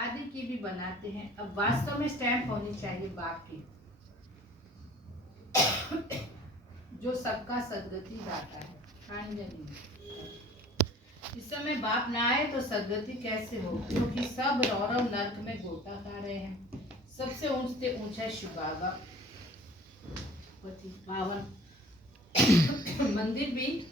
आदि की भी बनाते हैं। अब वास्तव में स्टैंप होनी चाहिए बाप की, जो सबका सदगति दाता है। इस समय बाप ना आए तो सदगति कैसे हो, क्योंकि सब रौरव नरक में गोता खा रहे हैं। सबसे ऊंचे ऊंचा शिव बाबा पति पावन मंदिर भी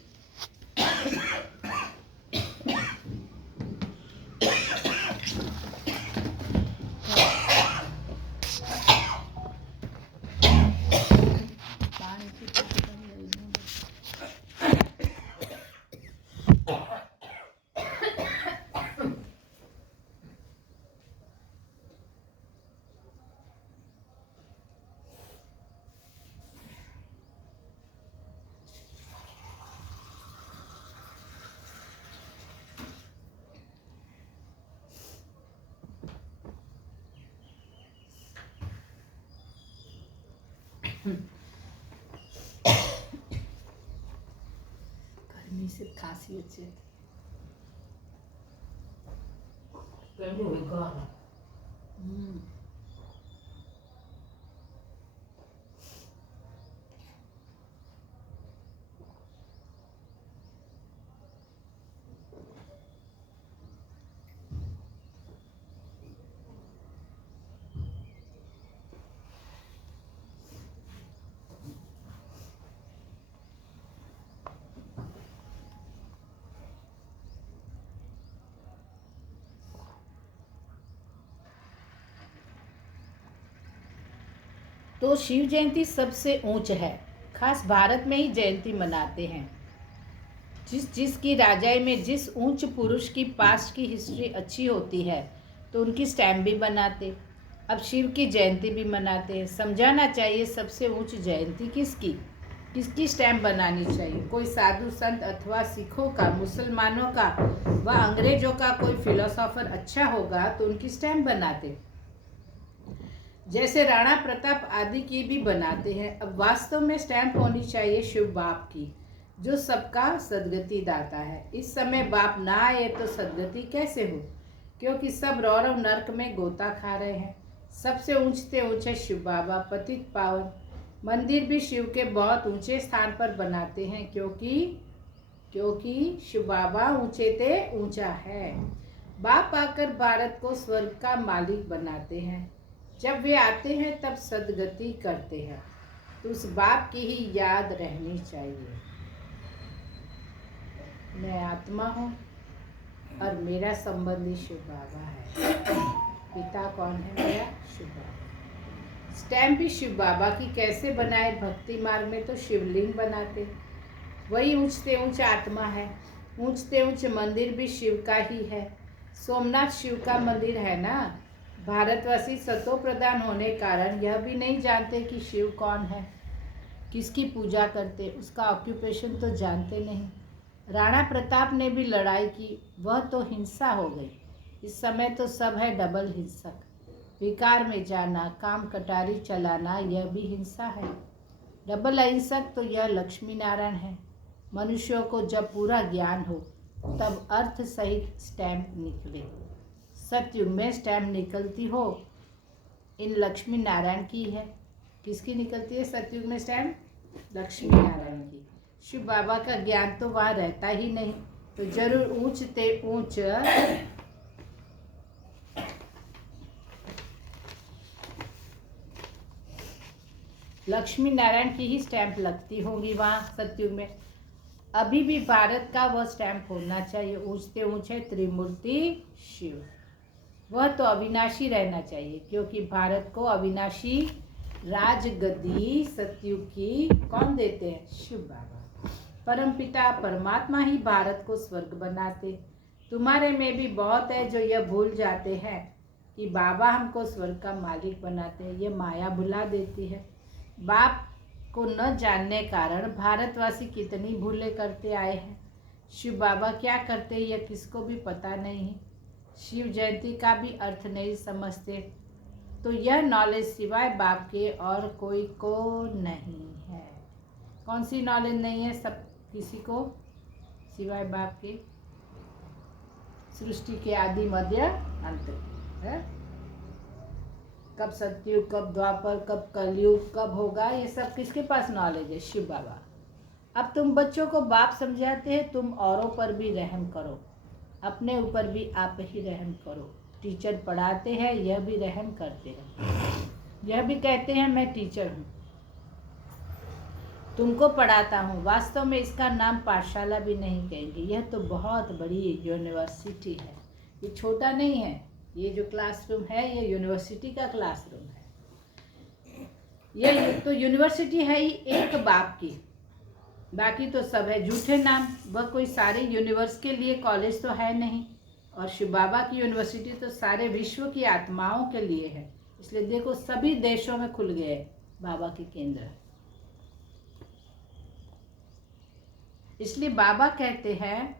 गर्मी से खांसी अच्छी तो शिव जयंती सबसे ऊंच है। खास भारत में ही जयंती मनाते हैं। जिसकी राजाई में जिस ऊंच पुरुष की पास्ट की हिस्ट्री अच्छी होती है तो उनकी स्टैम्प भी बनाते। अब शिव की जयंती भी मनाते हैं। समझाना चाहिए सबसे ऊंच जयंती किसकी स्टैम्प बनानी चाहिए। कोई साधु संत अथवा सिखों का, मुसलमानों का व अंग्रेजों का कोई फिलोसोफर अच्छा होगा तो उनकी स्टैम्प बनाते। जैसे राणा प्रताप आदि की भी बनाते हैं। अब वास्तव में स्टैंप होनी चाहिए शिव बाप की, जो सबका सदगति दाता है। इस समय बाप ना आए तो सदगति कैसे हो, क्योंकि सब रौरव नरक में गोता खा रहे हैं। सबसे ऊंचते ऊंचे शिव बाबा पतित पावन मंदिर भी शिव के बहुत ऊंचे स्थान पर बनाते हैं, क्योंकि शिव बाबा ऊंचे ते ऊंचा है। बाप आकर भारत को स्वर्ग का मालिक बनाते हैं। जब वे आते हैं तब सदगति करते हैं, तो उस बाप की ही याद रहनी चाहिए। मैं आत्मा हूँ और मेरा संबंधी शिव बाबा है। पिता कौन है मेरा? शिव बाबा। स्टैम्प भी शिव बाबा की कैसे बनाए? भक्ति मार्ग में तो शिवलिंग बनाते, वही ऊंचते ऊंच आत्मा है। ऊंचते ऊंच मंदिर भी शिव का ही है। सोमनाथ शिव का मंदिर है ना। भारतवासी सतो प्रधान होने कारण यह भी नहीं जानते कि शिव कौन है, किसकी पूजा करते, उसका ऑक्यूपेशन तो जानते नहीं। राणा प्रताप ने भी लड़ाई की, वह तो हिंसा हो गई। इस समय तो सब है डबल हिंसक। विकार में जाना, काम कटारी चलाना, यह भी हिंसा है। डबल अहिंसक तो यह लक्ष्मी नारायण है। मनुष्यों को जब पूरा ज्ञान हो तब अर्थ सहित स्टैम्प निकले। सतयुग में स्टैम्प निकलती हो इन लक्ष्मी नारायण की है। किसकी निकलती है सतयुग में स्टैम्प? लक्ष्मी नारायण की। शिव बाबा का ज्ञान तो वहाँ रहता ही नहीं, तो जरूर ऊंच ते ऊंच लक्ष्मी नारायण की ही स्टैम्प लगती होंगी वहाँ सतयुग में। अभी भी भारत का वह स्टैम्प होना चाहिए, ऊंचते ऊंचे त्रिमूर्ति शिव। वह तो अविनाशी रहना चाहिए, क्योंकि भारत को अविनाशी राजगद्दी सतयुग की कौन देते हैं? शिव बाबा। परमपिता परमात्मा ही भारत को स्वर्ग बनाते। तुम्हारे में भी बहुत है जो यह भूल जाते हैं कि बाबा हमको स्वर्ग का मालिक बनाते हैं। यह माया भुला देती है। बाप को न जानने कारण भारतवासी कितनी भूलें करते आए हैं। शिव बाबा क्या करते यह किसको भी पता नहीं। शिव जयंती का भी अर्थ नहीं समझते, तो यह नॉलेज सिवाय बाप के और कोई को नहीं है। कौन सी नॉलेज नहीं है सब किसी को सिवाय बाप के? सृष्टि के आदि मध्य अंत। है? कब सतयुग, कब द्वापर, कब कलयुग कब होगा, ये सब किसके पास नॉलेज है? शिव बाबा। अब तुम बच्चों को बाप समझाते हैं, तुम औरों पर भी रहम करो, अपने ऊपर भी आप ही रहम करो। टीचर पढ़ाते हैं, यह भी रहम करते हैं, यह भी कहते हैं मैं टीचर हूँ, तुमको पढ़ाता हूँ। वास्तव में इसका नाम पाठशाला भी नहीं कहेंगे, यह तो बहुत बड़ी यूनिवर्सिटी है। ये छोटा नहीं है, ये जो क्लासरूम है ये यूनिवर्सिटी का क्लासरूम है। ये तो यूनिवर्सिटी है ही एक बाप की, बाकी तो सब है झूठे नाम। वह कोई सारे यूनिवर्स के लिए कॉलेज तो है नहीं, और शिव बाबा की यूनिवर्सिटी तो सारे विश्व की आत्माओं के लिए है। इसलिए देखो सभी देशों में खुल गए बाबा के केंद्र। इसलिए बाबा कहते हैं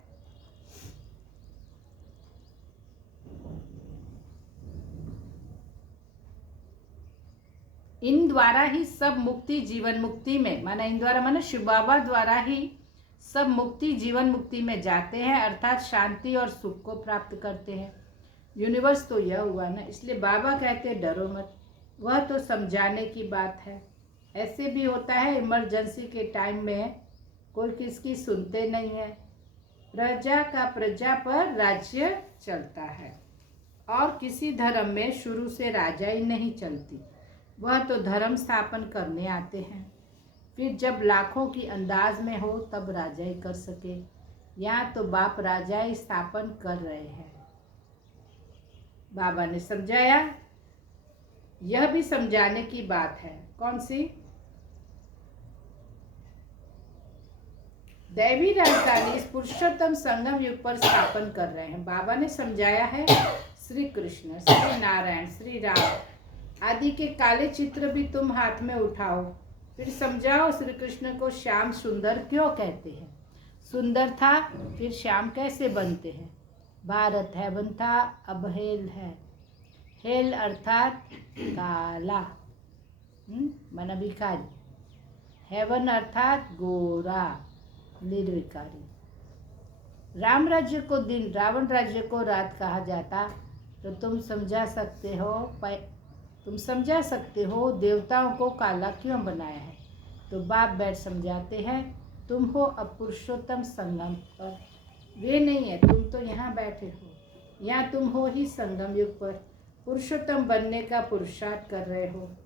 इन द्वारा ही सब मुक्ति जीवन मुक्ति में, माना इन द्वारा माना शिव बाबा द्वारा ही सब मुक्ति जीवन मुक्ति में जाते हैं, अर्थात शांति और सुख को प्राप्त करते हैं। यूनिवर्स तो यह हुआ ना, इसलिए बाबा कहते डरो मत, वह तो समझाने की बात है। ऐसे भी होता है इमरजेंसी के टाइम में कोई किसकी सुनते नहीं है। प्रजा का प्रजा पर राज्य चलता है, और किसी धर्म में शुरू से राजा ही नहीं चलती, वह तो धर्म स्थापन करने आते हैं। फिर जब लाखों की अंदाज में हो तब राजा ही कर सके। यहाँ तो बाप राजा ही स्थापन कर रहे हैं। बाबा ने समझाया, यह भी समझाने की बात है। कौन सी? दैवी राजधानी इस पुरुषोत्तम संगम युग पर स्थापन कर रहे हैं। बाबा ने समझाया है श्री कृष्ण, श्री नारायण, श्री राम आदि के काले चित्र भी तुम हाथ में उठाओ, फिर समझाओ श्री कृष्ण को श्याम सुंदर क्यों कहते हैं। सुंदर था फिर श्याम कैसे बनते हैं? भारत हेवन था, अब हेल है। हेल अर्थात काला, माना भिखारी। हेवन अर्थात गोरा, निर्विकारी। राम राज्य को दिन, रावण राज्य को रात कहा जाता, तो तुम समझा सकते हो देवताओं को काला क्यों बनाया है। तो बाप बैठ समझाते हैं, तुम हो अब पुरुषोत्तम संगम पर, वे नहीं है, तुम तो यहाँ बैठे हो। यहाँ तुम हो ही संगम युग पर, पुरुषोत्तम बनने का पुरुषार्थ कर रहे हो।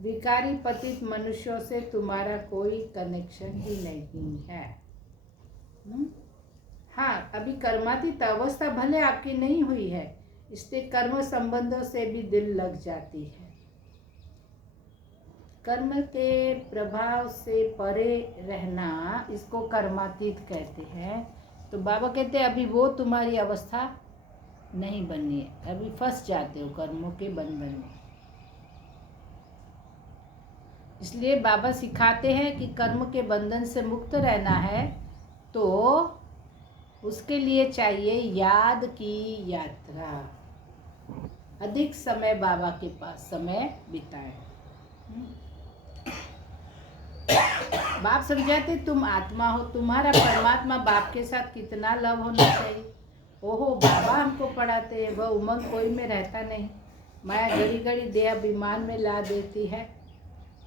विकारी पतित मनुष्यों से तुम्हारा कोई कनेक्शन ही नहीं है। हाँ, अभी कर्मातीत अवस्था भले आपकी नहीं हुई है, इसलिए कर्म संबंधों से भी दिल लग जाती है। कर्म के प्रभाव से परे रहना, इसको कर्मातीत कहते हैं। तो बाबा कहते हैं अभी वो तुम्हारी अवस्था नहीं बनी है, अभी फंस जाते हो कर्मों के बंधन में। इसलिए बाबा सिखाते हैं कि कर्म के बंधन से मुक्त रहना है, तो उसके लिए चाहिए याद की यात्रा। अधिक समय बाबा के पास समय बिताएं। बाप समझाते तुम आत्मा हो, तुम्हारा परमात्मा बाप के साथ कितना लव होना चाहिए। ओहो, बाबा हमको पढ़ाते हैं, वह उमंग कोई में रहता नहीं। माया घड़ी घड़ी देह अभिमान में ला देती है।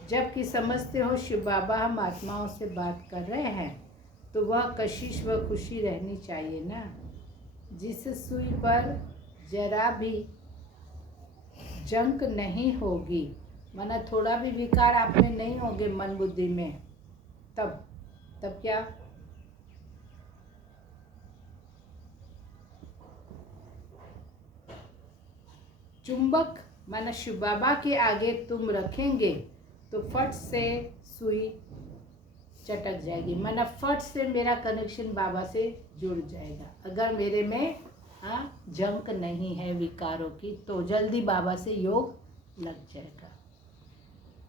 जबकि समझते हो शिव बाबा हम आत्माओं से बात कर रहे हैं, तो वह कशिश व खुशी रहनी चाहिए ना। जिस सुई पर जरा भी जंक नहीं होगी, माना थोड़ा भी विकार आप में नहीं होंगे मन बुद्धि में, तब क्या? चुंबक माना शिव बाबा के आगे तुम रखेंगे तो फट से सुई चटक जाएगी, माना फट से मेरा कनेक्शन बाबा से जुड़ जाएगा। अगर मेरे में जंक नहीं है विकारों की, तो जल्दी बाबा से योग लग जाएगा।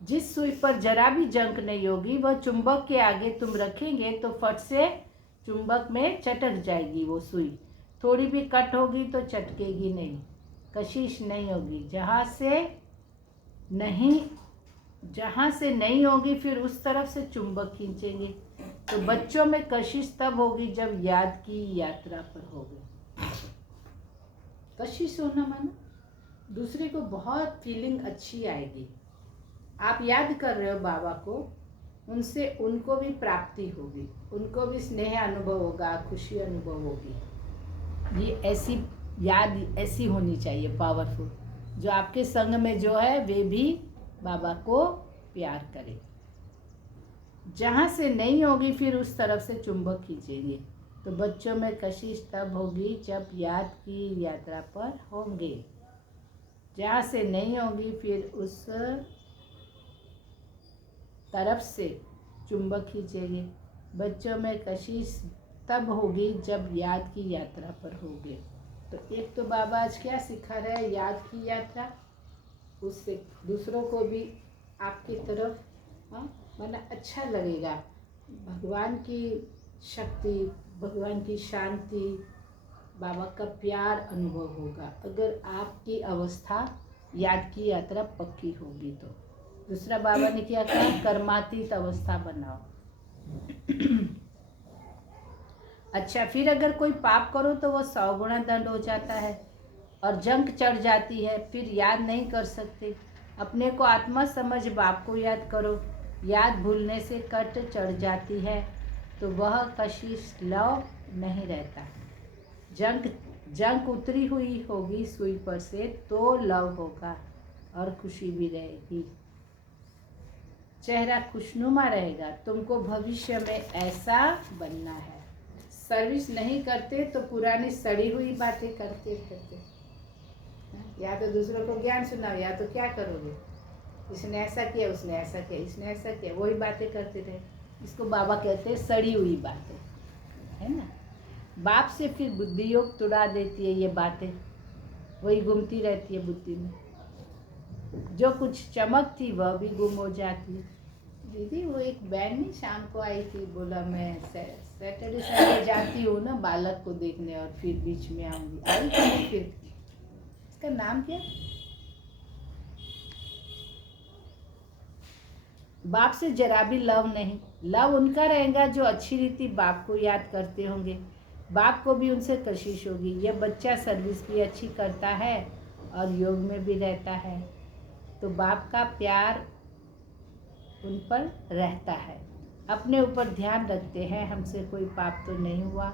जिस सुई पर जरा भी जंक नहीं होगी, वह चुंबक के आगे तुम रखेंगे तो फट से चुंबक में चटक जाएगी वो सुई। थोड़ी भी कट होगी तो चटकेगी नहीं, कशिश नहीं होगी। जहाँ से नहीं होगी फिर उस तरफ से चुंबक खींचेंगे। तो बच्चों में कशिश तब होगी जब याद की यात्रा पर होगी। कशिश होना माना दूसरे को बहुत फीलिंग अच्छी आएगी। आप याद कर रहे हो बाबा को, उनसे उनको भी प्राप्ति होगी, उनको भी स्नेह अनुभव होगा, खुशी अनुभव होगी। ये ऐसी याद ऐसी होनी चाहिए पावरफुल, जो आपके संग में जो है वे भी बाबा को प्यार करें। जहाँ से नहीं होगी फिर उस तरफ से चुंबक खींचेंगे। तो बच्चों में कशिश तब होगी जब याद की यात्रा पर होंगे। जहाँ से नहीं होगी फिर उस तरफ से चुंबक खींचेंगे। बच्चों में कशिश तब होगी जब याद की यात्रा पर होंगे। तो एक तो बाबा आज क्या सिखा रहे हैं, याद की यात्रा, उससे दूसरों को भी आपकी तरफ माना अच्छा लगेगा। भगवान की शक्ति, भगवान की शांति, बाबा का प्यार अनुभव होगा अगर आपकी अवस्था याद की यात्रा पक्की होगी। तो दूसरा बाबा ने क्या कहा, कर्मातीत अवस्था बनाओ। अच्छा, फिर अगर कोई पाप करो तो वो 100 गुना दंड हो जाता है और जंक चढ़ जाती है, फिर याद नहीं कर सकते। अपने को आत्मा समझ बाप को याद करो। याद भूलने से कट चढ़ जाती है तो वह कशिश लव नहीं रहता। जंक उतरी हुई होगी सुई पर से तो लव होगा और खुशी भी रहेगी। चेहरा खुशनुमा रहेगा। तुमको भविष्य में ऐसा बनना है। सर्विस नहीं करते तो पुरानी सड़ी हुई बातें करते रहते। या तो दूसरों को ज्ञान सुनाओ या तो क्या करोगे, इसने ऐसा किया, उसने ऐसा किया, इसने ऐसा किया, वही बातें करते रहे। इसको बाबा कहते हैं सड़ी हुई बातें, है ना। बाप से फिर बुद्धि योग तुड़ा देती है ये बातें, वही घूमती रहती है बुद्धि में। जो कुछ चमक थी वह भी गुम हो जाती है। दीदी वो एक बहन नहीं शाम को आई थी, बोला मैं सैटरडे संडे जाती हूँ ना बालक को देखने और फिर बीच में आऊँगी। आई थी फिर, इसका नाम क्या, बाप से जरा भी लव नहीं। लव उनका रहेगा जो अच्छी रीति बाप को याद करते होंगे। बाप को भी उनसे कशिश होगी। यह बच्चा सर्विस भी अच्छी करता है और योग में भी रहता है तो बाप का प्यार उन पर रहता है। अपने ऊपर ध्यान रखते हैं, हमसे कोई पाप तो नहीं हुआ।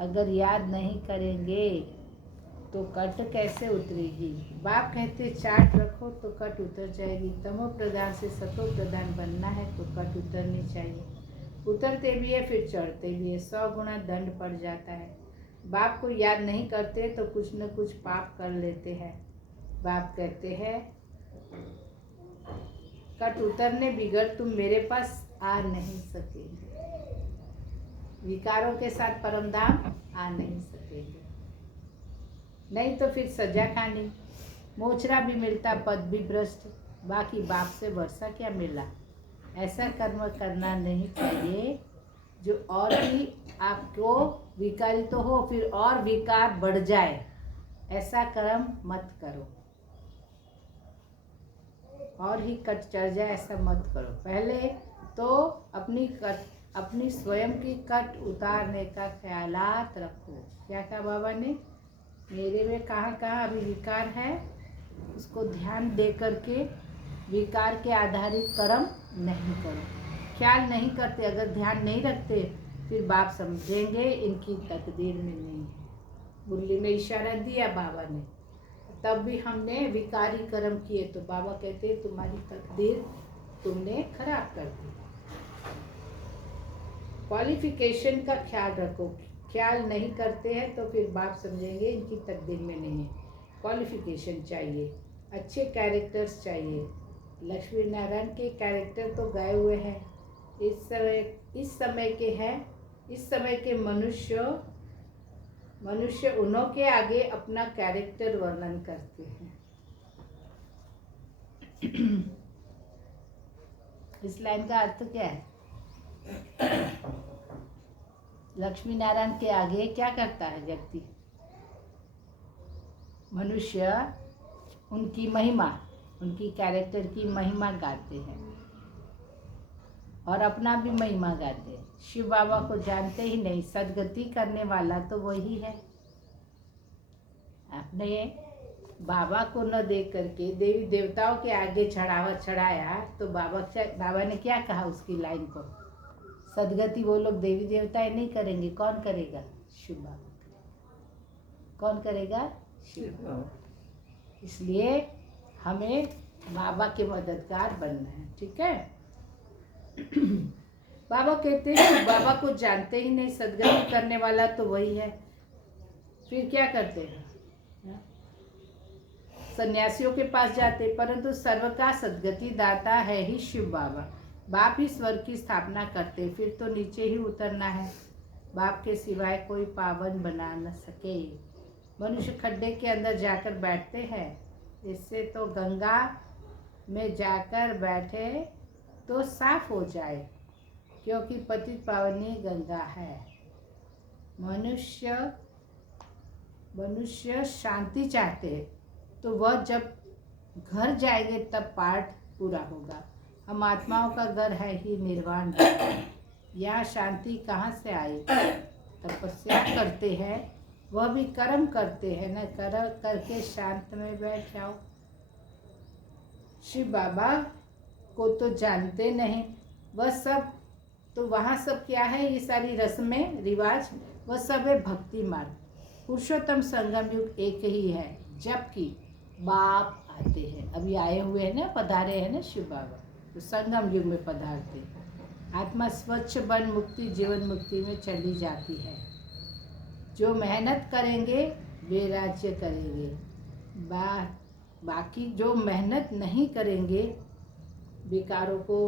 अगर याद नहीं करेंगे तो कट कैसे उतरेगी। बाप कहते चार्ट रखो तो कट उतर जाएगी। तमो प्रधान से सतो प्रधान बनना है तो कट उतरनी चाहिए। उतरते भी है फिर चढ़ते भी है, 100 गुना दंड पड़ जाता है। बाप को याद नहीं करते तो कुछ न कुछ पाप कर लेते हैं। बाप कहते हैं कट उतरने बिगड़ तुम मेरे पास आ नहीं सकेंगे। विकारों के साथ परमधाम आ नहीं सकेंगे। नहीं तो फिर सजा खानी, मोचरा भी मिलता, पद भी भ्रष्ट, बाकी बाप से वर्षा क्या मिला। ऐसा कर्म करना नहीं चाहिए जो और भी आपको विकारी तो हो फिर और विकार बढ़ जाए। ऐसा कर्म मत करो, और ही कट चढ़ जाए ऐसा मत करो। पहले तो अपनी स्वयं की कट उतारने का ख्यालात रखो। क्या कहा बाबा ने, मेरे में कहाँ कहाँ अभी विकार है उसको ध्यान दे करके विकार के आधारित कर्म नहीं करो। ख्याल नहीं करते, अगर ध्यान नहीं रखते फिर बाप समझेंगे इनकी तकदीर में नहीं है। मुरली में इशारा दिया बाबा ने, तब भी हमने विकारी कर्म किए तो बाबा कहते तुम्हारी तकदीर तुमने खराब कर दी। क्वालिफिकेशन का ख्याल रखो। ख्याल नहीं करते हैं तो फिर बाप समझेंगे इनकी तकदीर में नहीं है। क्वालिफिकेशन चाहिए, अच्छे कैरेक्टर्स चाहिए। लक्ष्मी नारायण के कैरेक्टर तो गए हुए हैं, इस समय के हैं। इस समय के मनुष्य उन्हों के आगे अपना कैरेक्टर वर्णन करते हैं। इस लाइन का अर्थ क्या है, लक्ष्मी नारायण के आगे क्या करता है व्यक्ति, मनुष्य उनकी महिमा, उनकी कैरेक्टर की महिमा गाते हैं और अपना भी महिमा गाते हैं। शिव बाबा को जानते ही नहीं, सदगति करने वाला तो वही है। आपने बाबा को न देख करके देवी देवताओं के आगे चढ़ाया तो बाबा ने क्या कहा उसकी लाइन को, सदगति वो लोग देवी देवताएं नहीं करेंगे, कौन करेगा? शिव बाबा करेगा। कौन करेगा? शिव बाबा। इसलिए हमें बाबा के मददगार बनना है, ठीक है। बाबा कहते हैं बाबा को जानते ही नहीं, सदगति करने वाला तो वही है। फिर क्या करते हैं? सन्यासियों के पास जाते, परंतु सर्व का सदगति दाता है ही शिव बाबा। बाप ही स्वर्ग की स्थापना करते, फिर तो नीचे ही उतरना है। बाप के सिवाय कोई पावन बना न सके। मनुष्य खड्डे के अंदर जाकर बैठते हैं, इससे तो गंगा में जाकर बैठे तो साफ हो जाए, क्योंकि पतित पावनी गंगा है। मनुष्य शांति चाहते हैं तो वह जब घर जाएंगे तब पाठ पूरा होगा। हम आत्माओं का घर है ही निर्वाण। यहाँ शांति कहाँ से आई? तपस्या करते हैं, वह भी कर्म करते हैं, न कर्म करके शांत में बैठ जाओ। शिव बाबा को तो जानते नहीं, वह सब तो वहाँ सब क्या है, ये सारी रस्में रिवाज वह सब है भक्ति मार्ग। पुरुषोत्तम संगम युग एक ही है, जबकि बाप आते हैं, अभी आए हुए हैं ना, पधारे हैं ना शिव बाबा, तो संगम युग में पधारते। आत्मा स्वच्छ बन मुक्ति जीवन मुक्ति में चली जाती है। जो मेहनत करेंगे वे राज्य करेंगे, बाकी जो मेहनत नहीं करेंगे विकारों को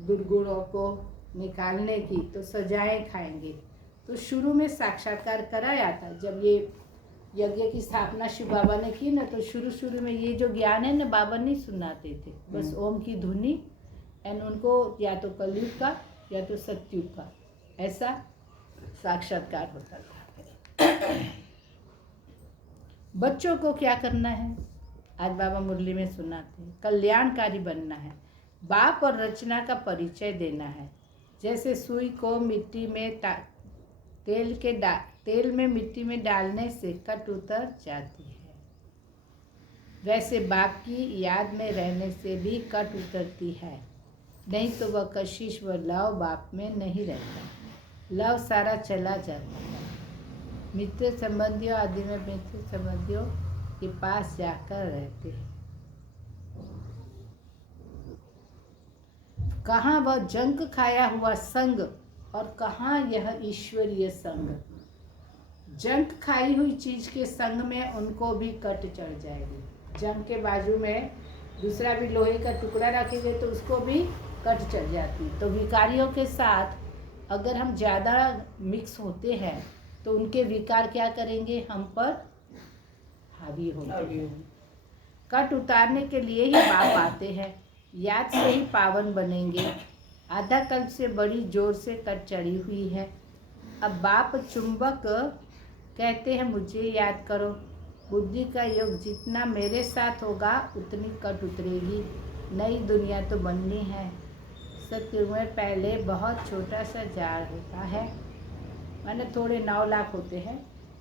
दुर्गुणों को निकालने की, तो सजाएं खाएंगे। तो शुरू में साक्षात्कार कराया था, जब ये यज्ञ की स्थापना शिव बाबा ने की ना, तो शुरू में ये जो ज्ञान है ना, बाबा नहीं सुनाते थे, बस ओम की धुनी एंड उनको या तो कलयुग का या तो सतयुग का ऐसा साक्षात्कार होता था। बच्चों को क्या करना है? आज बाबा मुरली में सुनाते हैं, कल्याणकारी बनना है, बाप और रचना का परिचय देना है। जैसे सुई को मिट्टी में तेल में मिट्टी में डालने से कट उतर जाती है, वैसे बाप की याद में रहने से भी कट उतरती है। नहीं तो वह कशिश व लव बाप में नहीं रहता, लव सारा चला जाता है। मित्र संबंधियों आदि में मित्र संबंधियों के पास जाकर रहते हैं। कहाँ वह जंक खाया हुआ संग और कहाँ यह ईश्वरीय संग। जंक खाई हुई चीज के संग में उनको भी कट चढ़ जाएगी। जंक के बाजू में दूसरा भी लोहे का टुकड़ा रखेंगे तो उसको भी कट चढ़ जाती। तो विकारियों के साथ अगर हम ज़्यादा मिक्स होते हैं तो उनके विकार क्या करेंगे, हम पर हावी होते हैं। कट उतारने के लिए ही बाप आते हैं, याद से ही पावन बनेंगे। आधा कल्प से बड़ी जोर से कट चढ़ी हुई है। अब बाप चुंबक कहते हैं मुझे याद करो। बुद्धि का योग जितना मेरे साथ होगा उतनी कट उतरेगी। नई दुनिया तो बननी है। सतयुग में पहले बहुत छोटा सा जाड़ होता है, माने थोड़े 9 लाख होते हैं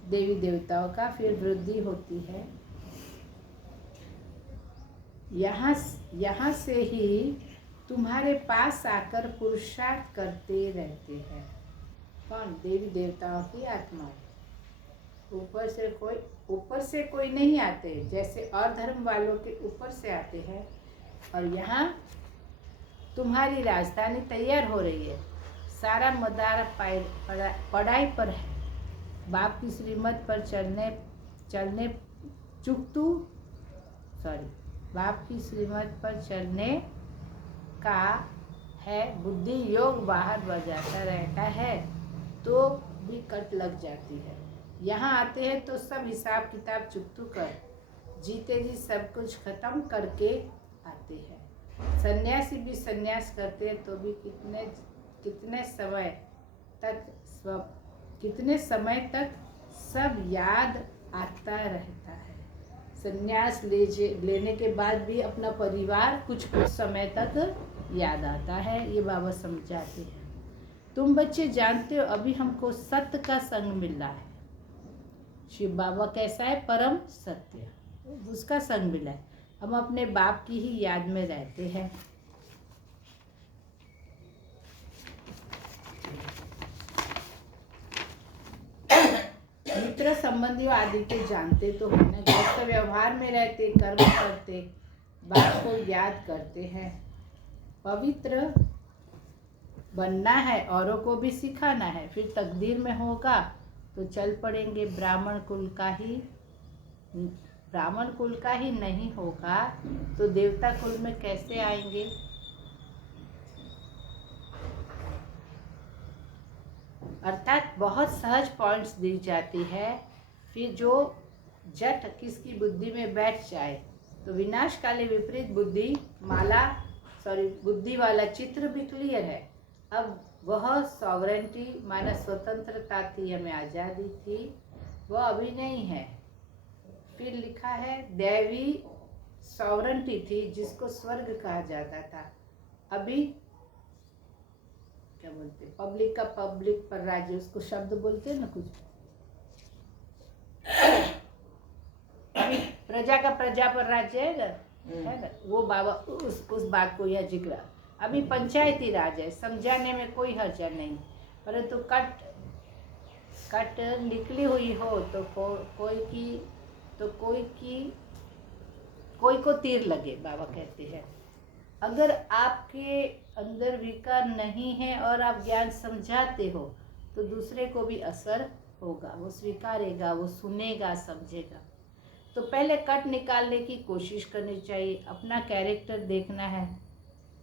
देवी देवताओं का, फिर वृद्धि होती है। यहाँ से ही तुम्हारे पास आकर पुरुषार्थ करते रहते हैं। कौन? देवी देवताओं की आत्मा। ऊपर से कोई नहीं आते, जैसे और धर्म वालों के ऊपर से आते हैं। और यहाँ तुम्हारी राजधानी तैयार हो रही है, सारा मदार पढ़ाई पर है। बाप की श्रीमत पर चलने बाप की श्रीमत पर चलने का है। बुद्धि योग बाहर बजाता रहता है तो भी कट लग जाती है। यहाँ आते हैं तो सब हिसाब किताब चुकतू कर जीते जी सब कुछ खत्म करके आते हैं। सन्यासी भी सन्यास करते हैं तो भी कितने समय तक सब याद आता रहता है। सन्यास लेने के बाद भी अपना परिवार कुछ समय तक याद आता है, ये बाबा समझाते हैं। तुम बच्चे जानते हो अभी हमको सत्य का संग मिल रहा है। शिव बाबा कैसा है? परम सत्य। उसका संग मिलाए। हम अपने बाप की ही याद में रहते हैं। मित्र संबंधियों आदि को जानते तो है ना, गृहस्थ व्यवहार में रहते, कर्म करते, बाप को याद करते हैं। पवित्र बनना है, औरों को भी सिखाना है। फिर तकदीर में होगा तो चल पड़ेंगे। ब्राह्मण कुल का ही नहीं होगा तो देवता कुल में कैसे आएंगे। अर्थात बहुत सहज पॉइंट्स दी जाती है। फिर जो जट किसकी बुद्धि में बैठ जाए तो विनाशकाली विपरीत बुद्धि वाला चित्र भी क्लियर है। अब वह सॉवरेंटी माना स्वतंत्रता थी, हमें आज़ादी थी, वह अभी नहीं है। फिर लिखा है दैवी सॉवरेंटी थी जिसको स्वर्ग कहा जाता था। अभी क्या बोलते, पब्लिक का पब्लिक पर राज्य, उसको शब्द बोलते हैं ना कुछ। अभी प्रजा का प्रजा पर राज्य है ना, वो बाबा उस बात को यह जिक्र। अभी पंचायती राज है, समझाने में कोई हर्जा नहीं, परंतु कट निकली हुई हो तो कोई को तीर लगे, बाबा कहते हैं। अगर आपके अंदर विकार नहीं है और आप ज्ञान समझाते हो तो दूसरे को भी असर होगा, वो स्वीकारेगा, वो सुनेगा, समझेगा। तो पहले कट निकालने की कोशिश करनी चाहिए। अपना कैरेक्टर देखना है,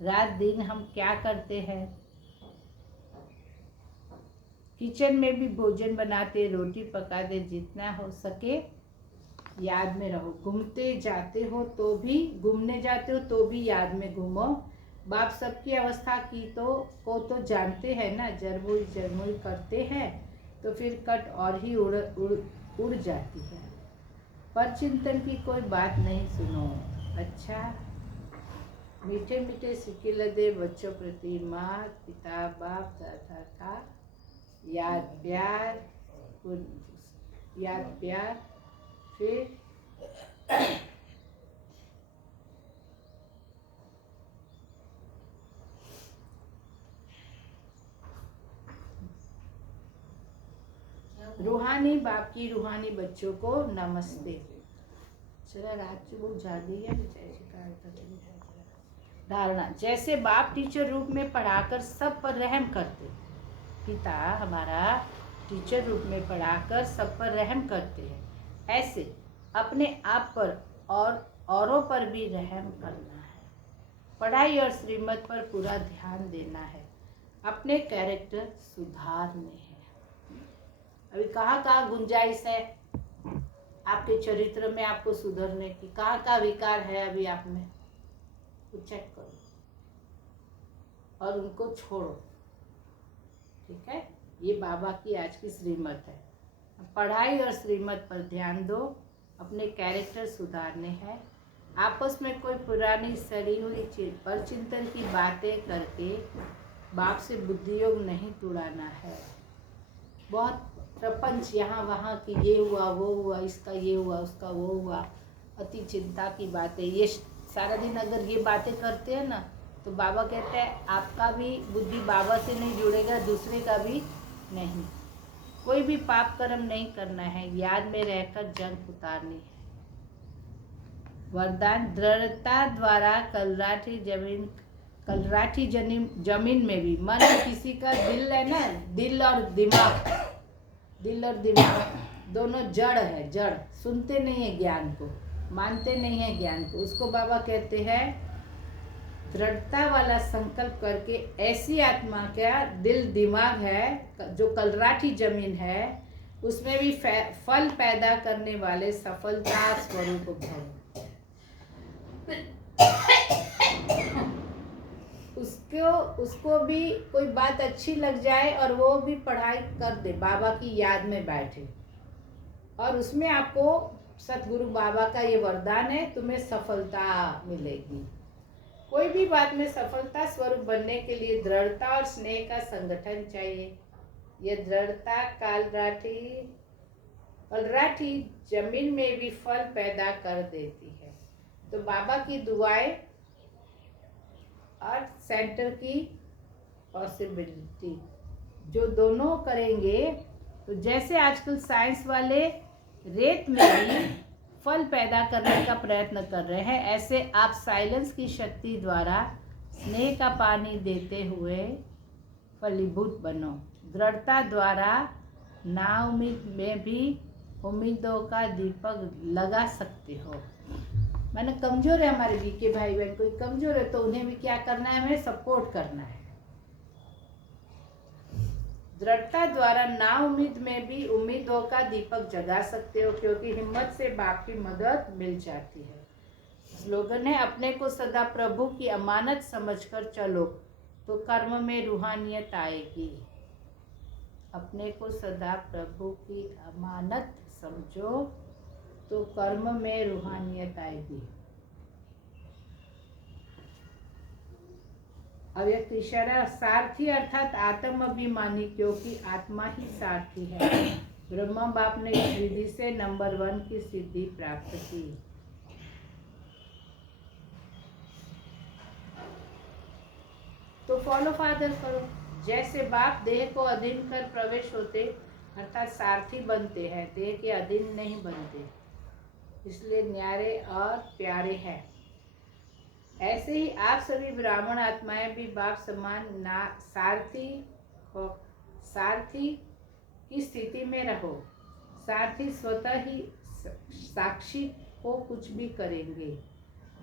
रात दिन हम क्या करते हैं। किचन में भी भोजन बनाते, रोटी पकाते, जितना हो सके याद में रहो। घूमने जाते हो तो भी याद में घूमो। बाप सबकी अवस्था को तो जानते हैं ना, जरमुई करते हैं तो फिर कट और ही उड़ जाती है। पर चिंतन की कोई बात नहीं सुनो। अच्छा, मीठे मीठे सिक्के लदे बच्चों प्रति माता पिता बाप दादा का याद प्यार। फिर रूहानी बाप की रूहानी बच्चों को नमस्ते। चला रात से बहुत जागी है। धारणा, जैसे बाप टीचर रूप में पढ़ाकर सब पर रहम करते, पिता हमारा टीचर रूप में पढ़ाकर सब पर रहम करते हैं, ऐसे अपने आप पर और औरों पर भी रहम करना है। पढ़ाई और श्रीमत पर पूरा ध्यान देना है। अपने कैरेक्टर सुधारने हैं। अभी कहाँ गुंजाइश है आपके चरित्र में, आपको सुधरने की, कहाँ विकार है अभी आप में, तो चेक करो और उनको छोड़ो। ठीक है, ये बाबा की आज की श्रीमत है। पढ़ाई और श्रीमत पर ध्यान दो, अपने कैरेक्टर सुधारने हैं। आपस में कोई पुरानी सड़ी हुई पर चिंतन की बातें करके बाप से बुद्धि योग नहीं तुड़ाना है। बहुत प्रपंच यहाँ वहाँ की, ये हुआ वो हुआ, इसका ये हुआ उसका वो हुआ, अति चिंता की बातें, ये सारा दिन अगर ये बातें करते हैं ना तो बाबा कहते हैं आपका भी बुद्धि बाबा से नहीं जुड़ेगा, दूसरे का भी नहीं। कोई भी पाप कर्म नहीं करना है, याद में रहकर जंग उतारनी है। वरदान, दृढ़ता द्वारा कलराठी जमीन में भी मन किसी का दिल है ना, दिल और दिमाग दोनों जड़ है, जड़ सुनते नहीं है ज्ञान को, मानते नहीं है ज्ञान को। उसको बाबा कहते हैं दृढ़ता वाला संकल्प करके ऐसी आत्मा का दिल दिमाग है जो कलराठी जमीन है, उसमें भी फल पैदा करने वाले सफलता स्वरूप भव। उसको भी कोई बात अच्छी लग जाए और वो भी पढ़ाई कर दे, बाबा की याद में बैठे, और उसमें आपको सतगुरु बाबा का ये वरदान है, तुम्हें सफलता मिलेगी। कोई भी बात में सफलता स्वरूप बनने के लिए दृढ़ता और स्नेह का संगठन चाहिए। यह दृढ़ता अलराठी जमीन में भी फल पैदा कर देती है। तो बाबा की दुआएं अर्थ सेंटर की पॉसिबिलिटी जो दोनों करेंगे, तो जैसे आजकल साइंस वाले रेत में भी फल पैदा करने का प्रयत्न कर रहे हैं, ऐसे आप साइलेंस की शक्ति द्वारा स्नेह का पानी देते हुए फलीभूत बनो। दृढ़ता द्वारा नाउम्मीद में भी उम्मीदों का दीपक लगा सकते हो। मैंने कमज़ोर है हमारे बीके भाई बहन, कोई कमज़ोर है तो उन्हें भी क्या करना है, हमें सपोर्ट करना है। दृढ़ता द्वारा नाउम्मीद में भी उम्मीदों का दीपक जगा सकते हो, क्योंकि हिम्मत से बाप की मदद मिल जाती है। स्लोगन है, अपने को सदा प्रभु की अमानत समझकर चलो तो कर्म में रूहानियत आएगी। अपने को सदा प्रभु की अमानत समझो तो कर्म में रूहानियत आएगी। अव्यक्त इशारा, सारथी अर्थात आत्म अभिमानी, क्योंकि आत्मा ही सारथी है। ब्रह्मा बाप ने इस विधि से नंबर 1 की सिद्धि प्राप्त की। तो फॉलो फादर करो। जैसे बाप देह को अधीन कर प्रवेश होते अर्थात सारथी बनते हैं, देह के अधीन नहीं बनते, इसलिए न्यारे और प्यारे हैं। ऐसे ही आप सभी ब्राह्मण आत्माएं भी बाप समान सारथी की स्थिति में रहो। सारथी स्वतः ही साक्षी को कुछ भी करेंगे,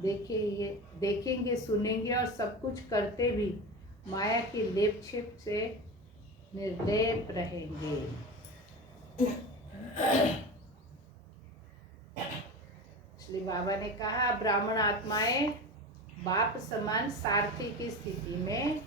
देखेंगे, सुनेंगे और सब कुछ करते भी माया की लेप छेप से निर्लेप रहेंगे। इसलिए बाबा ने कहा ब्राह्मण आत्माएं बाप समान सारथी की स्थिति में